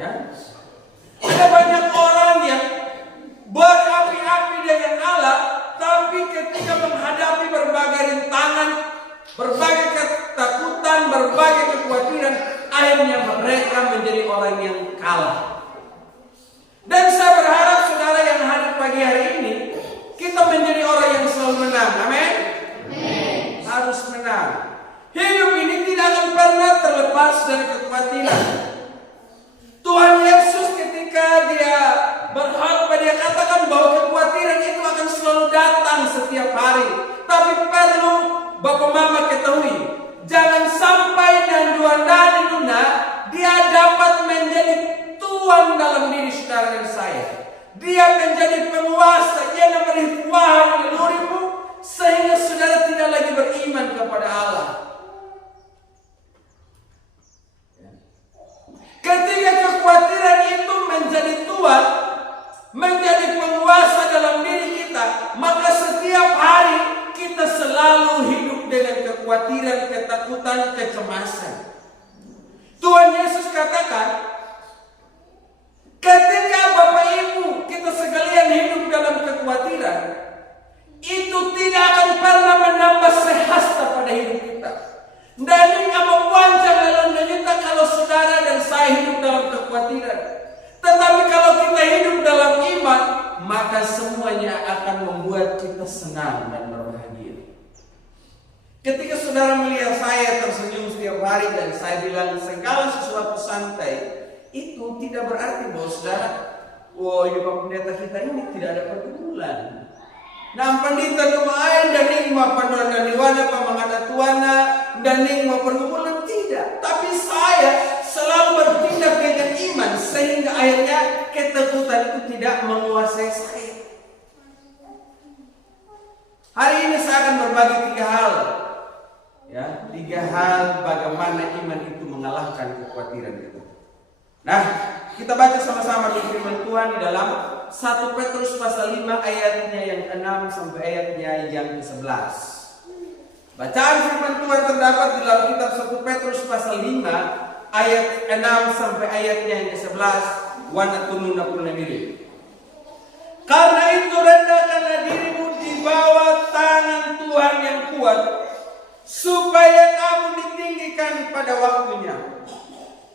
Ya. Ada banyak orang yang berapi-api dengan Allah, tapi ketika menghadapi berbagai rintangan, berbagai ketakutan, berbagai kekhawatiran, akhirnya mereka menjadi orang yang kalah. Dan saya berharap saudara yang hadir pagi hari ini, kita menjadi orang yang selalu menang. Amin. Harus menang. Hidup ini tidak akan pernah terlepas dari kekhawatiran. Tuhan Yesus ketika dia berkhotbah, dia katakan bahwa kekhawatiran itu akan selalu datang setiap hari. Tapi perlu Bapak Mama ketahui, jangan sampai nanduan dan luna dia dapat menjadi tuan dalam diri saudara dan saya. Dia menjadi penguasa, dia memberi kuasa seluruhmu, sehingga saudara tidak lagi beriman kepada Allah. Ketika kekhawatiran itu menjadi tuan, menjadi penguasa dalam diri kita, maka setiap hari kita selalu hidup dengan kekhawatiran, ketakutan, kecemasan. Tuhan Yesus katakan, ketika Bapak Ibu kita sekalian hidup dalam kekhawatiran, itu tidak akan pernah menambah sehasta pada hidup kita. Dan ini membuanjang dalam kita kalau saudara dan saya hidup dalam kekhawatiran. Tetapi kalau kita hidup dalam iman, maka semuanya akan membuat kita senang dan berbahagia. Ketika saudara melihat saya tersenyum setiap hari dan saya bilang segala sesuatu santai, itu tidak berarti bahwa saudara, hidup pendeta kita ini tidak ada pergumulan. Nah, pendeta lumayan dan ingma panduan dan diwana pamangana tuana dan ingma pergumulan tidak. Tapi saya selalu bertindak dengan iman sehingga akhirnya ketakutan itu tidak menguasai saya. Hari ini saya akan berbagi 3 hal. Ya, 3 hal bagaimana iman itu mengalahkan kekhawatiran itu. Nah, kita baca sama-sama di firman Tuhan di dalam 1 Petrus pasal 5 ayatnya yang 6 sampai ayatnya yang ke-11. Bacaan firman Tuhan terdapat di dalam kitab 1 Petrus pasal 5 ayat 6 sampai ayatnya yang ke-11. Wana tununa pulna mirip. Karena itu rendahkanlah dirimu di bawah tangan Tuhan yang kuat, supaya kamu ditinggikan pada waktunya.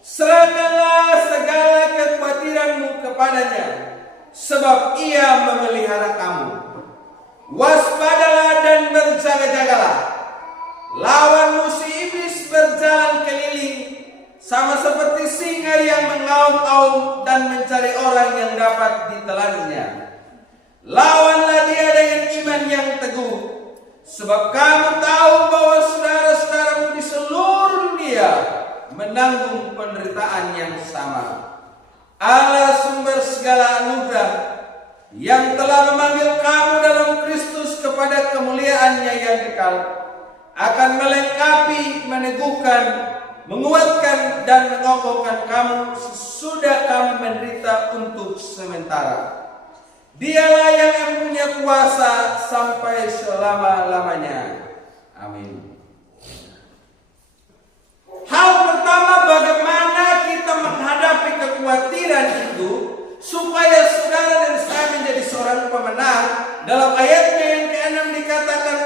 Serahkanlah segala kekhawatiranmu kepadanya, sebab ia memelihara kamu. Waspadalah dan berjaga-jagalah. Lawan musuh iblis berjalan keliling, sama seperti singa yang mengaum-aum dan mencari orang yang dapat ditelannya. Lawanlah dia dengan iman yang teguh, sebab kamu tahu bahwa saudara-saudaramu di seluruh dunia menanggung penderitaan yang sama. Allah sumber segala anugerah, yang telah memanggil kamu dalam Kristus kepada kemuliaan-Nya yang kekal, akan melengkapi, meneguhkan, menguatkan dan mengokohkan kamu sesudah kamu menderita untuk sementara. Dialah yang mempunyai kuasa sampai selama-lamanya. Amin. Hal pertama, bagaimana kita menghadapi kekhawatiran itu supaya saudara dan saya menjadi seorang pemenang. Dalam ayatnya yang ke-6 dikatakan,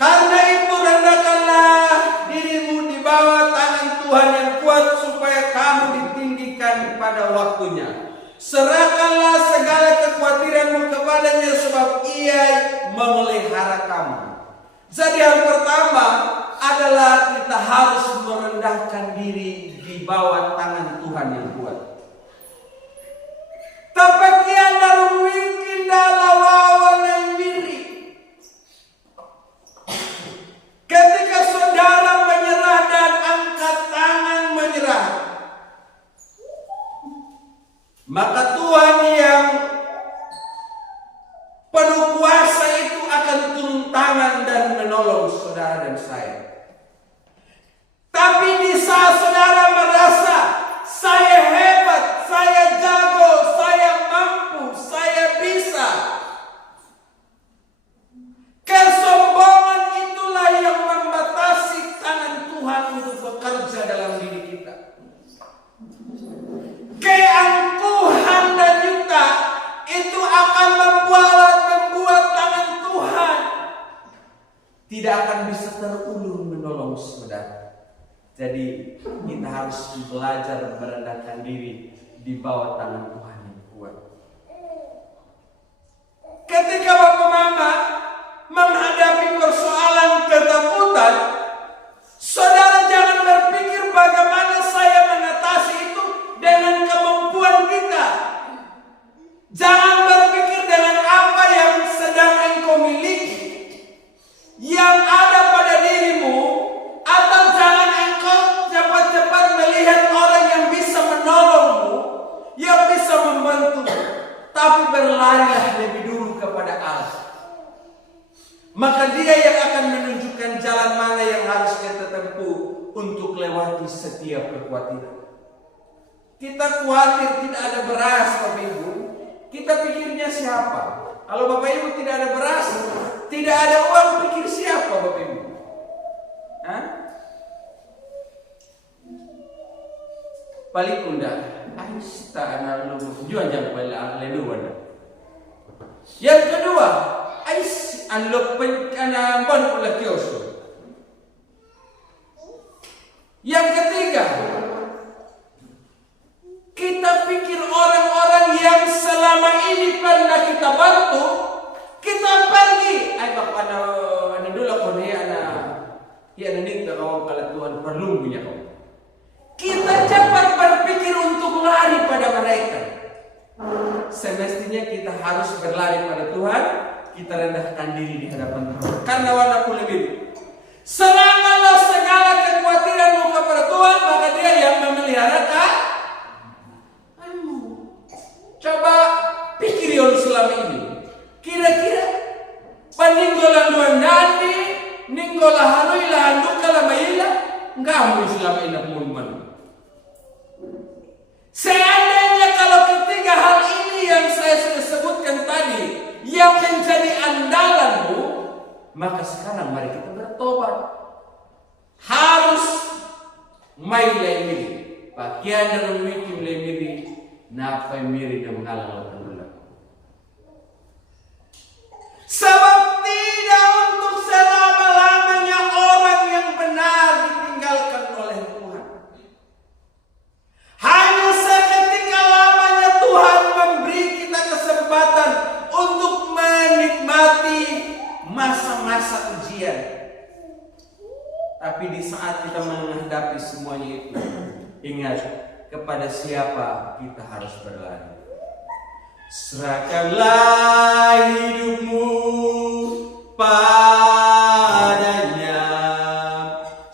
karena itu rendahkanlah dirimu di bawah tangan Tuhan yang kuat, supaya kamu ditinggikan pada waktunya. Serahkanlah segala kekhawatiranmu kepadanya, sebab ia memelihara kamu. Jadi yang pertama adalah kita harus merendahkan diri di bawah tangan Tuhan yang kuat. Tapakian dalam wikin dalam awan yang miri. Ketika saudara menyerah dan angkat tangan menyerah, maka Tuhan yang penuh kuasa itu akan turun tangan dan menolong saudara dan saya. Tapi di saat saudara merasa saya hebat, saya jago, saya mampu, saya bisa, kesombongan itulah yang membatasi tangan Tuhan untuk bekerja dalam diri kita. Keangkuhan dan yuta itu akan membuat tangan Tuhan tidak akan bisa terulur menolong saudara. Jadi kita harus belajar merendahkan diri di bawah tangan Tuhan yang kuat. Ketika Bapak Mama menghadapi persoalan ketakutan, saudara jangan berpikir bagaimana saya mengatasi itu dengan kemampuan kita. Jangan berpikir dengan apa yang sedang engkau miliki, yang ada pada dirimu, atau jangan engkau cepat-cepat melihat orang yang bisa menolongmu, yang bisa membantu, tapi berlarilah lebih dulu kepada Allah. Maka Dia yang akan menunjukkan jalan mana yang harus kita tempuh untuk lewati setiap kekhawatiran. Kita khawatir tidak ada beras, Bapak Ibu. Kita pikirnya siapa? Kalau Bapak Ibu tidak ada beras, tidak ada uang, pikir siapa Bapak Ibu? Hah? Palikunda, aista analu jual jam pala leluan. Yang kedua, ais anlok penkana bon pula kiosku. Yang ketiga, kita pikir orang-orang yang selama ini pernah kita bantu, kita pergi. Ay bapak ana dulu ko niya na nito kalau Tuhan perlu punya kau. Kita cepat berpikir untuk lari pada mereka. Semestinya kita harus berlari pada Tuhan. Kita rendahkan diri di hadapan Tuhan. Karena warna kulit biru. Serahkanlah segala kekhawatiranmu kepada Tuhan, maka Dia yang memelihara kamu. Coba pikir yang selama ini. Kira-kira paninggolan dua nadi, ninggola hanui lahan duka la maila, ngamu selama ini pengumuman. Seandainya kalau ketiga hal ini yang saya sudah sebutkan tadi yang menjadi andalanmu, maka sekarang mari kita bertobat. Harus may lemiri, pakaian dan wikim lemiri, napai miri dan menghalang Allah. Sebab tidak untuk selama-lamanya orang yang benar ditinggalkan oleh Tuhan. Hanya seketika lamanya Tuhan memberi kita kesempatan untuk menikmati masa-masa ujian. Tapi di saat kita menghadapi semuanya itu, ingat kepada siapa kita harus berlari. Serahkanlah hidupmu padanya,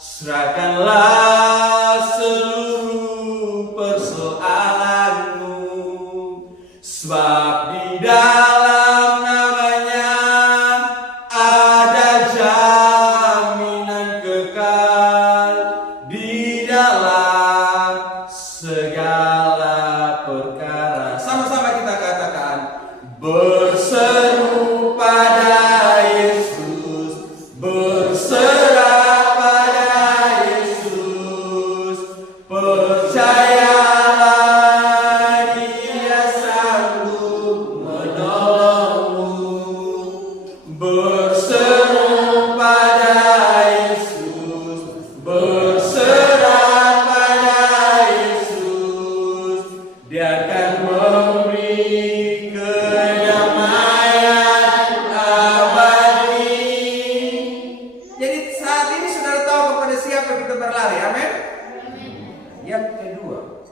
serahkanlah seluruh persoalanmu, sebab di dalam namanya ada jaminan kekal di dalam segala perkara. Sama-sama kita katakan, berseru pada Yesus, berserah pada Yesus, percayalah Dia sanggup menolongmu. Berseru pada Yesus, berserah pada Yesus, Dia akan memberi kedamaian abadi. Jadi saat ini saudara tahu kepada siapa kita berlari, amin? Yang kedua,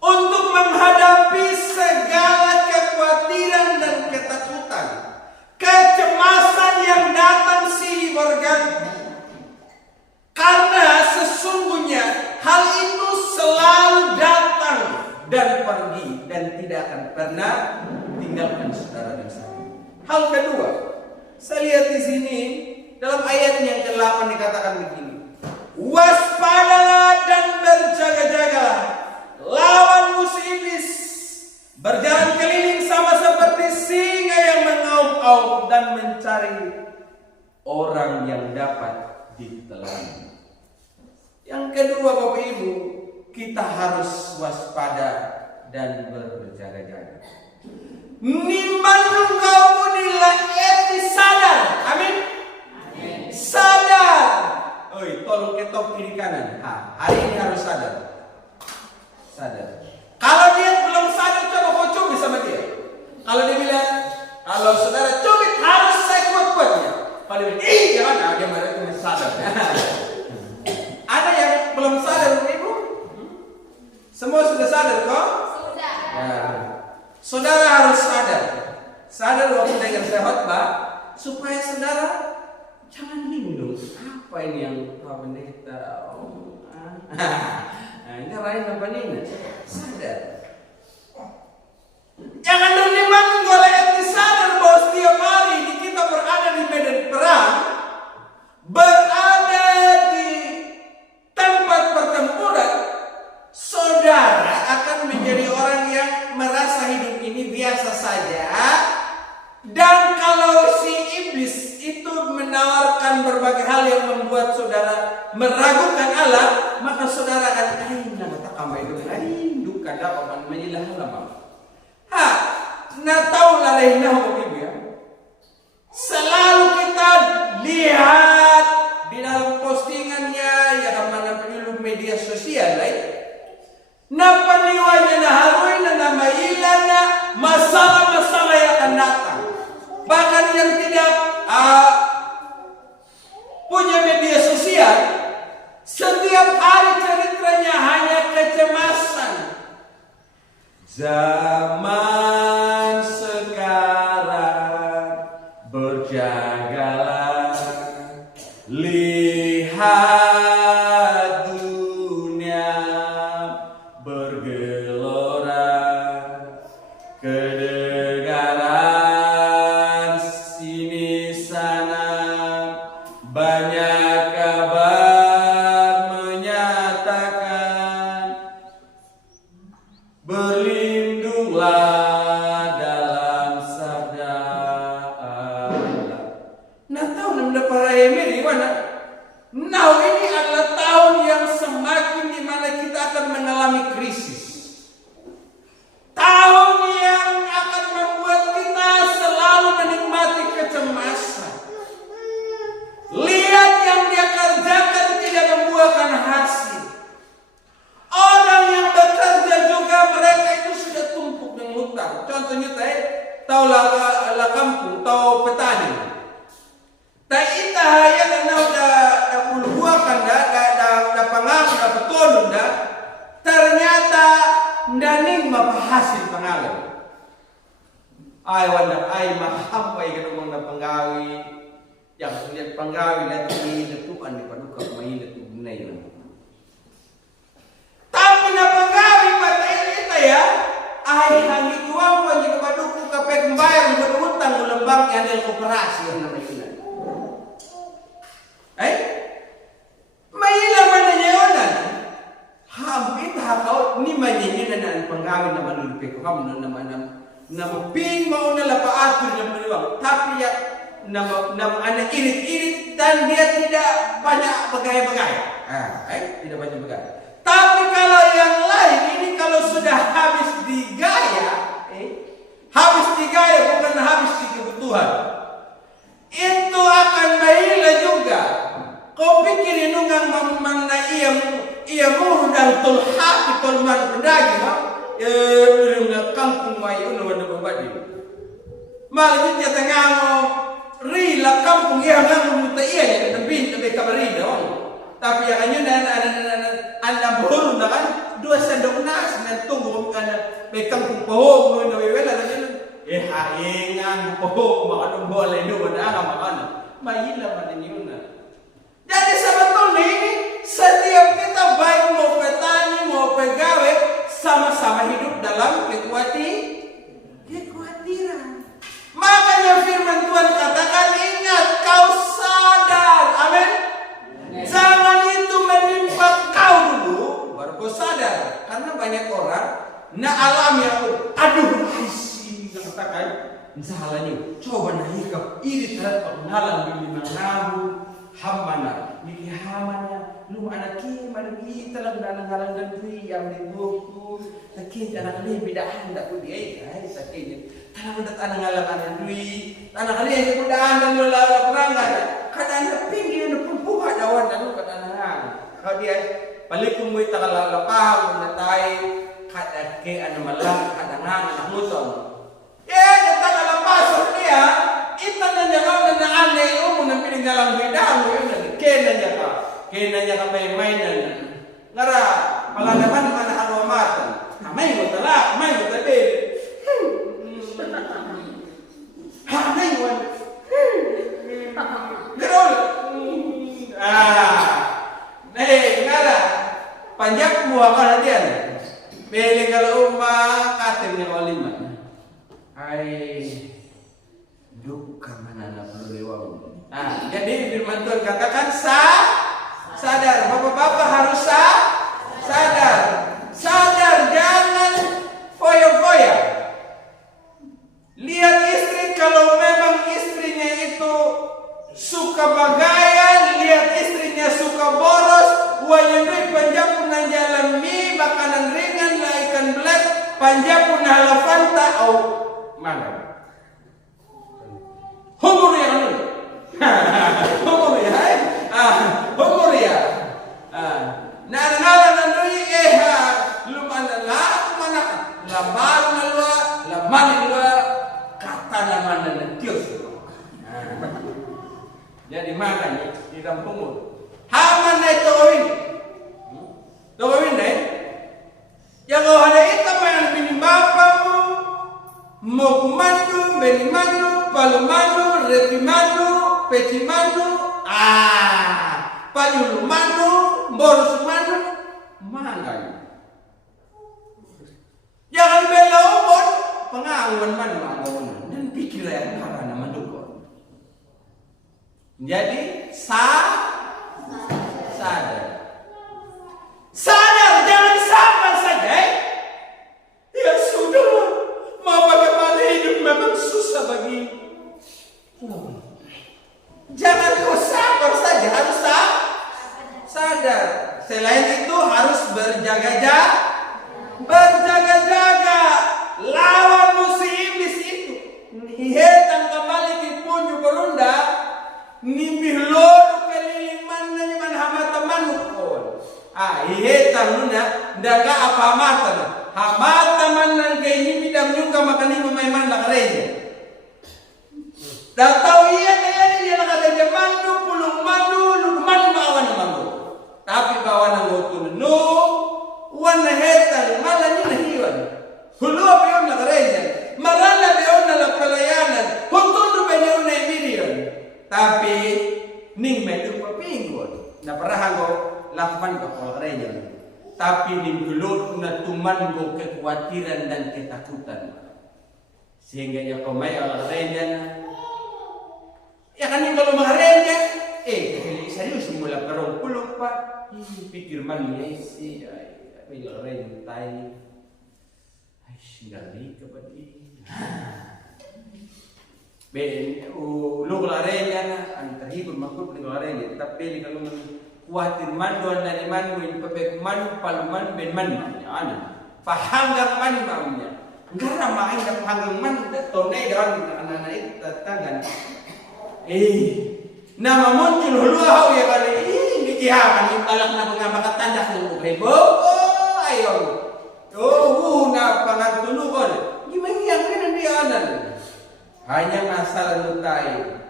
untuk menghadapi segala kekhawatiran dan ketakutan, kecemasan yang datang silih berganti. Karena sesungguhnya hal itu selalu datang dan pergi dan tidak akan pernah tinggalkan saudara dan saya. Hal kedua, saya lihat di sini dalam ayat yang ke-8 dikatakan begini. Waspadalah dan berjaga-jagalah, lawan musuh iblis berjalan keliling sama seperti singa yang mengaum-aum dan mencari orang yang dapat ditelan. Yang kedua Bapak Ibu, kita harus waspada dan berjaga-jaga. Niman kamu nilai eti sadar. Amin. Sadar. Oi, tolong ketok kiri kanan. Hari ini harus sadar. Sadar. Kalau dia belum sadar, coba kau cubit sama dia. Kalau dia bilang, kalau saudara cubit harus saya kuat-kuatnya. Kalau dia bilang, jangan, dia mereka sadar. Ada yang belum sadar, ibu? Semua sudah sadar kok? Sudah. Ya. Saudara harus sadar. Sadar waktu dengar saya khotbah, supaya saudara jangan bingung. Apa ini yang Pak Pendeta? Ini lain apa nih? Sadar. Jangan deniman oleh eti sadar bahwa setiap hari ini kita berada di medan perang, berada di tempat pertempuran. Saudara akan menjadi orang yang merasa hidup ini biasa saja. Dan kalau si iblis itu menawarkan berbagai hal yang membuat saudara meragukan Allah, maka saudara akan duka dapat menyilah lama. Tahu lalailah ibu ya. Selalu kita lihat di dalam postingannya yang mana penyuluh media sosial na paniwanya na haruin na namayilan na masalah-masalah yang akan datang. Bahkan yang tidak punya media sosial, setiap hari ceritanya hanya kecemasan. Zaman sekarang berjagalah, lihat dunia bergelora, kedengaran sini sana banyak kabar menyatakan, berlindunglah dalam sabda Allah. Nah, tahun yang para emiri mana? Nah, ini adalah tahun yang semakin di mana kita akan mengalami krisis. Tahun yang akan membuat kita selalu menikmati kecemasan. Lihat yang dia kerjakan tidak membuahkan hasil. Orang yang bekerja juga mereka itu sudah tumpuk dengan hutang. Contohnya tahu lah kampung, tahu petani. Tak ita ya karena udah buahkan dah pengaruh dah petolong dah. Ternyata ndaning mapa hasil pengaruh. Ay wanda ay mahampai ka namang napanggawi. Yang sulit panggawi lagi natuan di paduka mainit na yun. Tapi napanggawi pati ya ay hangi tuang pa di paduka kapag bayar berutang ulambang yang dari koperasi yang namanya yun. Maila man na yun. Hampit hakaw ni manyanyin na ang panggawi na manulpi ko kam na naman na maping mau na lapaatur na maliwang tapi ya na anak irit-irit dan dia tidak banyak bagay-bagay. Tidak banyak bagay. Tapi kalau yang lain ini kalau sudah habis digaya, habis digaya bukan habis di kebutuhan. Itu akan maila juga. Kau pikir nungang mana ia murudang tulhaki tolman pendagi kampung mayu wanda babadi. Malah dia tengah rila kampung yang ngamu muta iya ya tapi kabarida tapi yang anda bohong kan 2 sendok nasi dan tunggu kana be kampung pohon no wela haingan pohon makan boleh do ada makan mayila maniniuna. Jadi sebetulnya ini setiap kita baik mau petani mau pegawai sama-sama hidup dalam kekhawatiran. Makanya firman Tuhan katakan ingat kau sadar, amin. Jangan itu menimpa kau dulu baru kau sadar. Karena banyak orang alami aku, aduh isi katakan salahnya. Coba naik kau ini terhadap pengalam di 5.000 hamana niki hamana lu anak kita lang nangalang dan yang di buku sakit anak ali bidaan dak ku dia ai sakit tanang dat anak ngalang dui anak ali yang bidaan dan lu lalu perangan kan anak pinggir nu pumpuha dawan dan kan anak kau dia balik kumui takala paham na tai kada ke anak malang kada anak muson takala pasok dia itan na jangan na ane umun na pininggalang bidang yun kena nya ka main-mainan ngara maladaman mana alwamatan may mo tadi hanay wan gerol ngara panjak buah kana dian beli kalau umma katim nya kalimat ai duka mana na lewang. Nah, jadi firman Tuhan katakan sadar. Bapak-bapak harus sadar. Jangan foya-foya. Lihat istri kalau memang istrinya itu suka bagaya, lihat istrinya suka boros, wayandui panjapun na jalan mie, makanan ringan, lah ikan belas, panjapun na lavanta au mana. Humor ya anu. Humor ya. Nana nandui lumana la mana lamar nalwa lamani lwa kata nama nana tios. Jadi makanya di dalam humor. Haman na towin deh. Yang ada itu main binibapamu, mokumanu, benimanu, palumanu, repimanu, petimanu, panyulumanu, borosumanu, mangga. Jangan bela obon, pengawan man manggawan dan pikiran karena mendukung. Jadi sadar, jangan sabar saja. Ya sudah, mau bagaimana hidup memang susah bagi. Jangan kau sabar saja, harus sadar. Selain itu harus berjaga-jaga. Lawan musuh iblis itu. Hihetan kembali ke punju berunda. Nimbih lodu keliliman nyaman hama temanmu kawan. Hihetan luna daga apa mata. Hama teman nang kay himi dam nyungka makani mamaiman lang reja. Datau iya dia nakadaja mandu pulung mandu luman bawan mandu. Tapi bawan ang utunu wan hetan malanya nahiwan. Hulua beyon nakareja. Marala beyon na lapalayanan. Huntundo beyon na imiriyon. Tapi ning medyo papingon. Naparahan ko lakman ko nakareja. Tapi ning gulod na tuman ko kekhawatiran dan ketakutan. Sehingga ya komay nakareja na. Ya kan yang kalau maharenya, serius mula karong pulong pa, pikir man niya si ay loreng tay, ay singali ka ba di? Ben, lu larenya na, ang terhibur makut ni larenya, tapi kalau kuatir man doan dari man, win pabek man, paluman ben man mamnya, ano? Pahanggang man mamnya, enggak ramai dah pahanggang man, tonay doan anak-anak itu tangan. Nama muncul huluaw ya kali ini kiaman yung talak na mga makatandak ng ukrebo. Ayaw. Na pangantulukon. Gimana yang pinandianan? Hanya masalah tayo.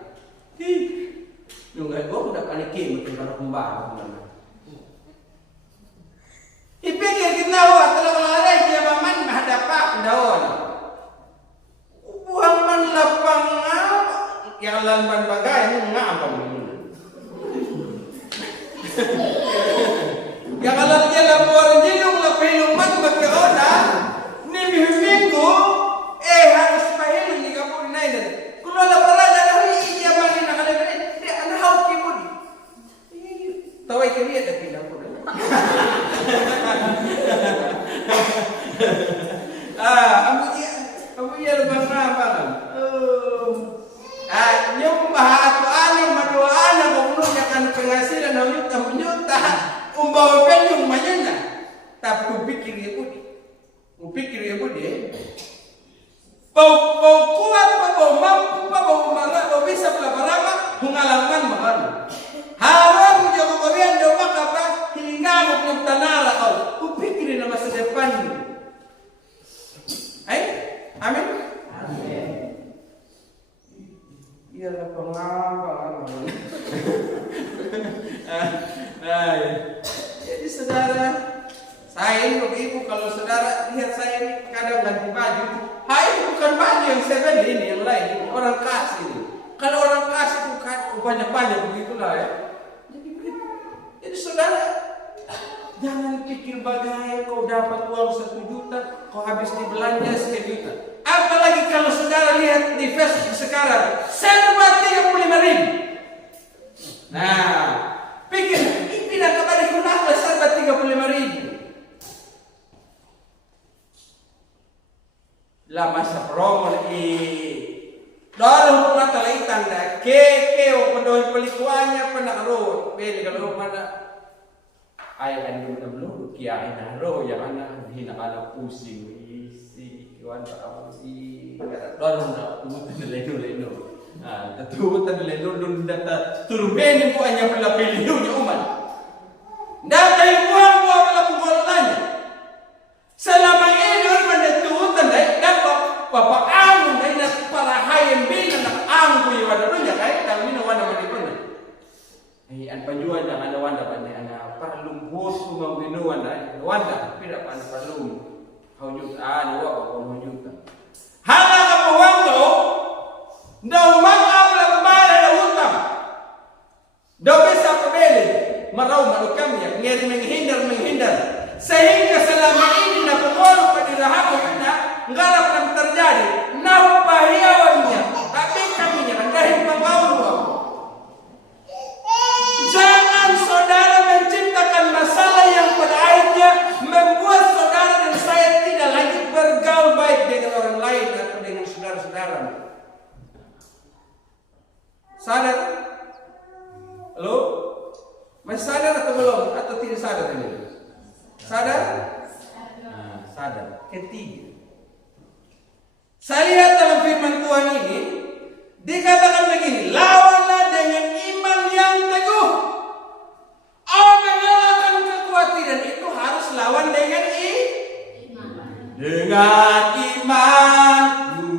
Yung gagawin na panikim ito para kumbara. Ipikir ginawa talaga alay kaya maman mahadapak daon. Buang man lapang yang lamban bagay mo nga ang yang alam niya laporan din yung lapilong man magkaroon ni Minggo harus pahilong ni kapon na yun kung wala pala na iya man yung nakalagay anahaw ki mo di taway kami pikir ya budi. Pikir ya budi. Bau kuat, bau mampu, bau malah, bau bisa pelabarama, mengalangkan mahal. Haram jago bagian doa apa? Hingga mau tanara kau. Pikirin nama masa depan. Amin. Amin. Iyalah pengalaman. Jadi saudara, saya ini ibu kalau saudara lihat saya ini kadang ganti baju. Itu bukan baju yang saya beli ini, yang lain ini orang kasih ini. Kalau orang kasih bukan banyak-banyak begitulah ya. Jadi saudara, jangan pikir bagaimana kau dapat uang 1 juta, kau habis di belanja sekian juta. Apalagi kalau saudara lihat di Facebook sekarang, serba 35.000. Nah, pikir ini tidak kepada kenapa serba 35.000. Lah masa promo dalam mata laitan dah ke pedoi pelikuannya pernah ro beli kalau mana ayah kan belum kiai nah ro yang anak hina ala pusing isi kiwan apa si dalam nak umutan leno tatutan leno dun data turbeni po anya pala pilihunya umat data ibuan mo pala pungkolanya selama ini orang menentukan dapat bapak angin dari para hayam bilang nak anggu yang ada dunia kaya kalau ini wanda mandi pun an penjual yang ada wanda pandai anak perlu bos mengginu wanda tidak pandai perlu hujud ada apa hujud hana kamu wando dau maka belambara da utang dau bisa pembeli marau malukam ya ngeri menghindar sehingga selama ini nak pengorok pada rahamu ngarap yang terjadi naupahiawannya tapi kami rendahin pembawa. Jangan saudara menciptakan masalah yang pada akhirnya membuat saudara dan saya tidak lagi bergaul baik dengan orang lain atau dengan saudara-saudara. Sadar? Halo? Masih sadar atau belum? Atau tidak sadar ini? Sadar? Nah, sadar. Ketiga, saya lihat dalam firman Tuhan ini dikatakan begini, lawanlah dengan iman yang teguh. Mengalahkan kekhawatiran itu harus lawan dengan iman. Dengan imanku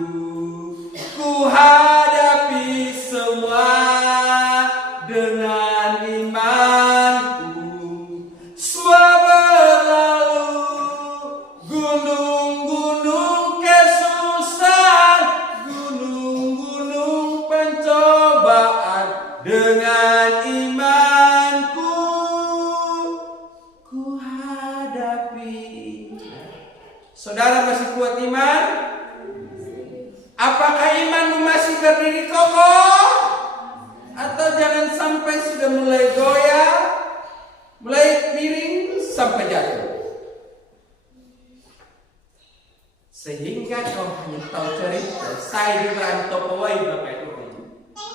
ku hadapi semua, dengan imanku semua berlalu, gunung-gunung kesusahan, gunung-gunung pencobaan, dengan imanku ku hadapi. Saudara masih kuat iman? Apakah imanmu masih berdiri kokoh? Atau jangan sampai sudah mulai goyah, mulai miring sampai jatuh? Sehingga kau hanya tahu cerita saya juga topawai pakai itu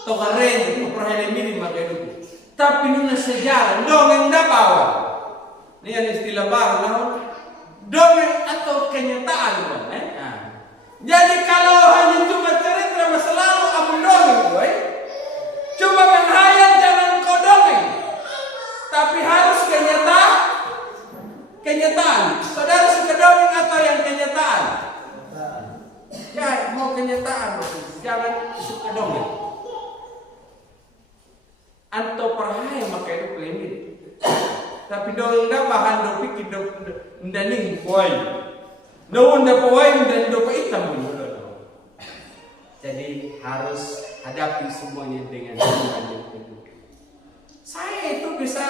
tokareng itu perhatian miring pakai itu tapi nuna sejarah dongeng dapawa ini yang istilah baru dongeng atau kenyataan jadi kalau hanya cuma cerita masa lalu amu dongeng cuma menghayal jangan kau dongeng tapi harus kenyataan. Saudara suka dongeng atau yang kenyataan? Ya, mau kenyataan, jangan suka dongeng. Anto perhaya makai itu pelimit. Tapi dongeng dah bahan do pikir do ndaning boy. Do nda boy dan do hitam pun. Jadi harus hadapi semuanya dengan iman yang teguh. Saya itu bisa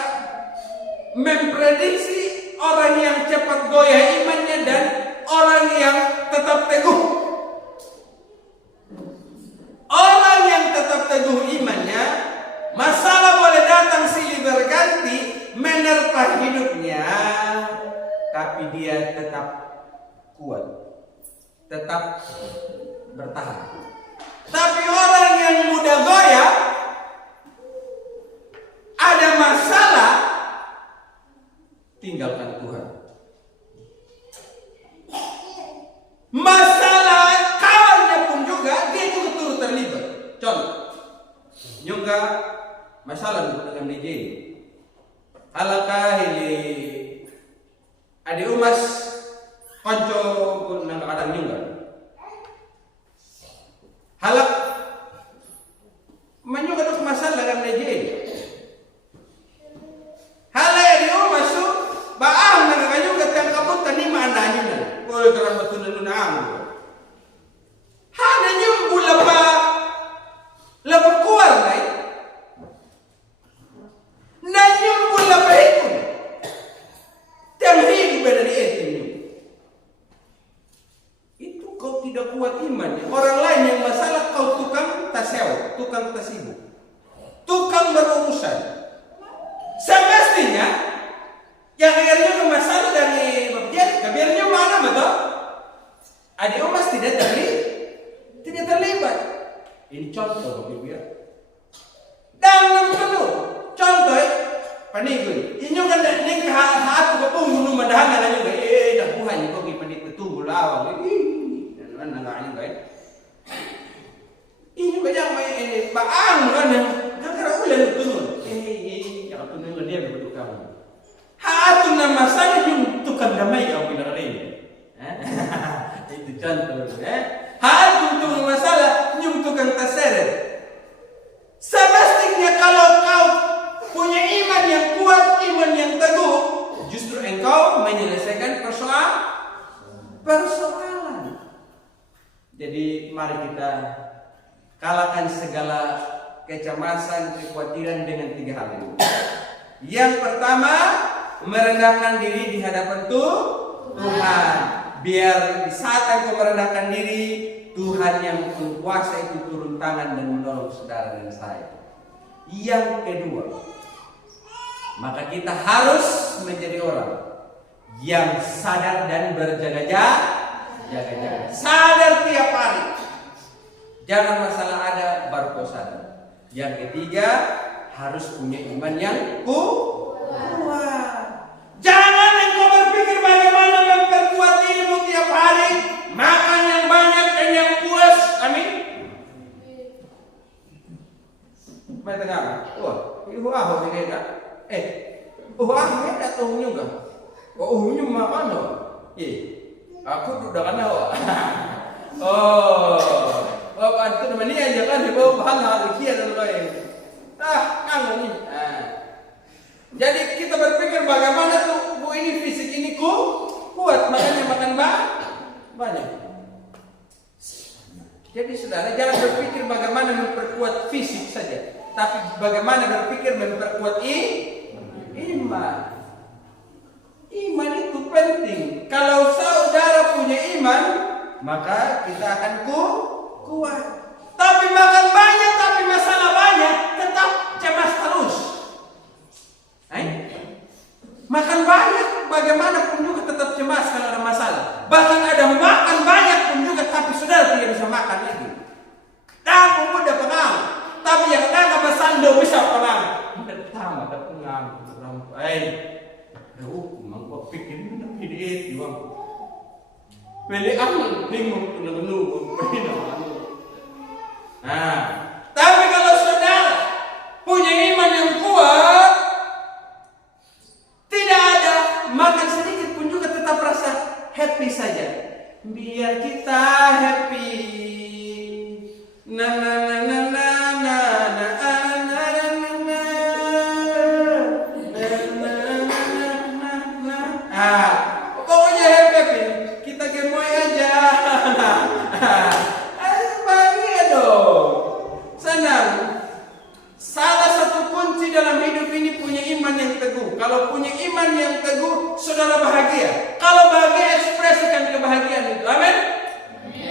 memprediksi orang yang cepat goyah imannya dan orang yang tetap teguh. Orang yang tetap teguh imannya, masalah boleh datang silih berganti menerpa hidupnya, tapi dia tetap kuat, tetap bertahan. Tapi orang yang mudah goyah, ada masalah, tinggalkan Tuhan. Masalah kawannya pun juga dia juga turut terlibat. Contoh, juga masalah dengan DJ. Halakah ini adi umas konco pun nang kadang juga. Halak menyuka dok masalah dengan DJ. Halak di umas tu baang nang kanyo katang kabut tani maananya na. Oi karang betul na ang. Hana nyum lapa kuar nai. Na nyum lapa ikun. Tiang hidup dari etim. Itu kau tidak kuat iman. Orang lain yang masalah kau tukang tasew, tukang tasibuk, tukang berurusan. Semestinya yang akhirnya ke masalah dari bagian, kabarnya mana betul? Adik umas tidak terlibat. Ini contoh Bapak ya. Dan penuh contoh panigul. Inyo kan ning haat ko pung munu madahan na juga. Dah buhan ko gi panit betul lawang. Dan nang guys. Inyo kaya may baang kan kakara ulan tunun. Ya tunun dia betul kamu. Haatun na masalah yung tukang damay ang pinakarin. Itu contoh. Haatun tukang masalah yung tukang taseret. Semestinya kalau kau punya iman yang kuat, iman yang teguh, justru engkau menyelesaikan persoalan. Jadi mari kita kalahkan segala kecemasan, kekhawatiran dengan 3 hal ini. Yang pertama, merendahkan diri di hadapan Tuhan. Biar di saat engkau merendahkan diri, Tuhan yang berkuasa itu turun tangan dan menolong saudara dan saya. Yang kedua, maka kita harus menjadi orang yang sadar dan berjaga-jaga. Sadar tiap hari. Jangan masalah ada baru kau sadar. Yang ketiga, harus punya iman yang kuat. Jangan engkau berpikir bagaimana memperkuat dirimu tiap hari, makan yang banyak dan yang puas. Amin. Baik tengah. Wah, ibu ah ini dah. Ini dah tahu juga. Ini makan loh. Aku sudah kenal. Antu namanya aja kan di bawah bahan hal kia dan lain. Kangen nih. Jadi kita berpikir bagaimana tuh bu ini fisik ini kuat, makanya makan banyak. Jadi saudara jangan berpikir bagaimana memperkuat fisik saja, tapi bagaimana berpikir memperkuat iman. Iman itu penting. Kalau saudara punya iman, maka kita akan kuat. Tapi makan banyak, tapi masalah banyak, tetap cemas terus. Makan banyak, bagaimanapun juga tetap cemas kalau ada masalah. Bahkan ada makan banyak pun juga, tapi saudara tidak bisa makan lagi. Dan mudah pengang, tapi yang ada pasando bisa pengang. Pertama ada pengang, mangkok pikir tapi dia juang. Beli aman, bingung tu nunggu, tapi kalau saudara punya iman yang kuat, tidak ada makan sedikit pun juga tetap rasa happy saja. Biar kita happy. Pokoknya happy. Kita gemoy aja. Bahagia dong. Senang. Salah satu kunci dalam hidup ini punya iman yang teguh. Kalau punya iman yang teguh, saudara bahagia. Kalau bahagia, ekspresikan kebahagiaan itu. Amin.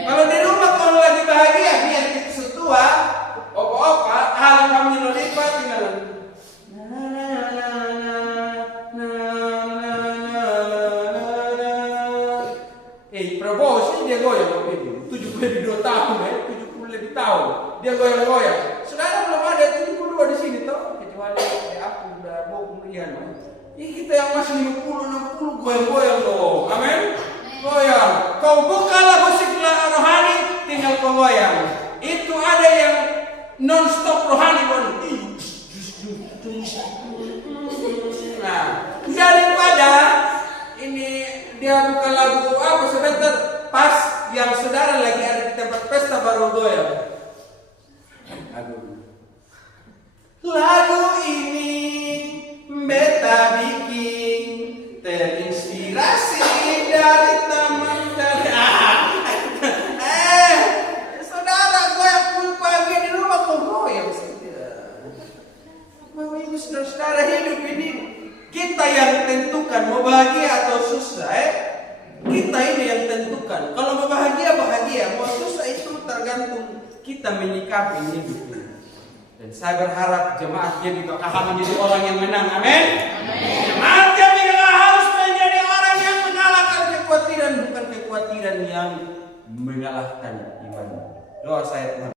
Kalau di rumah kalau lagi bahagia, biar kita setua, opa-opa, hal kamu lipat tinggal. Prabowo sih dia goyang waktu itu. 72 tahun, 70 lebih tahun. Dia goyang-goyang. Saudara belum ada 72 di sini toh, kecuali aku udah bawa pemberian. Ini kita yang masih 50, 60 goyang-goyang dong. Amin. Goyang. Kau bukalah goyang. Itu ada yang non-stop rohani. Nah, daripada ini dia bukan lagu apa sebentar pas yang saudara lagi ada di tempat pesta baru goyang. Aduh. Lagu ini beta bikin terinspirasi dari teman saudara goyang pun pagi di rumah kok goyang saja. Bapak Ibu saudara hidup ini kita yang tentukan mau bahagia atau susah. Kita ini yang tentukan. Kalau mau bahagia bahagia, mau susah itu tergantung kita menyikapi hidup ini. Dan saya berharap jemaat jadi bakal menjadi orang yang menang. Amin. Jemaat jadi harus menjadi orang yang mengalahkan kekhawatiran, bukan kekhawatiran yang mengalahkan iman. Doa saya Tuhan.